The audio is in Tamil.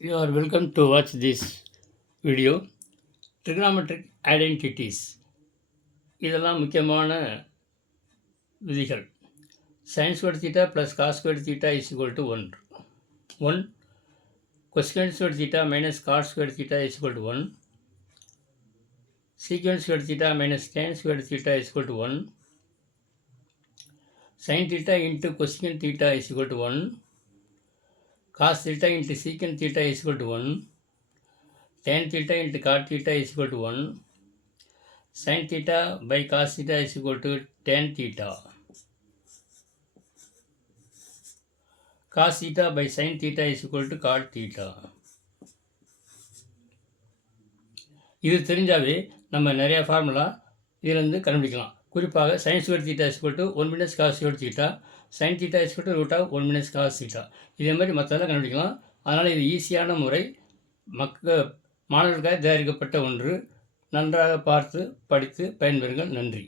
You are welcome to watch this video. Trigonometric identities இதெல்லாம் முக்கியமான விதிகள். sin squared theta plus cos squared theta is equal to 1. 1. Cosecant squared theta minus cos squared theta is equal to 1. Secant squared theta minus tan squared theta is equal to 1. Sin theta into cosecant theta is equal to 1. Cos theta into secant theta is equal to 1. Tan theta into cot theta is equal to 1. Sin theta by cos theta is equal to tan theta. Cos theta by sin theta is equal to cot theta. இது தெரிஞ்சாவே நம்ம நிறைய ஃபார்முலா இதிலிருந்து கண்டுபிடிக்கலாம். குறிப்பாக sin squared theta is equal to 1 minus cos squared theta, sin theta is equal to root of 1 minus cos theta. இதே மாதிரி மற்றதெல்லாம் கண்டுபிடிக்கலாம். அதனால் இது ஈஸியான முறை, மாணவர்களுக்காக தயாரிக்கப்பட்ட ஒன்று. நன்றாக பார்த்து படித்து பயன்பெறுங்கள். நன்றி.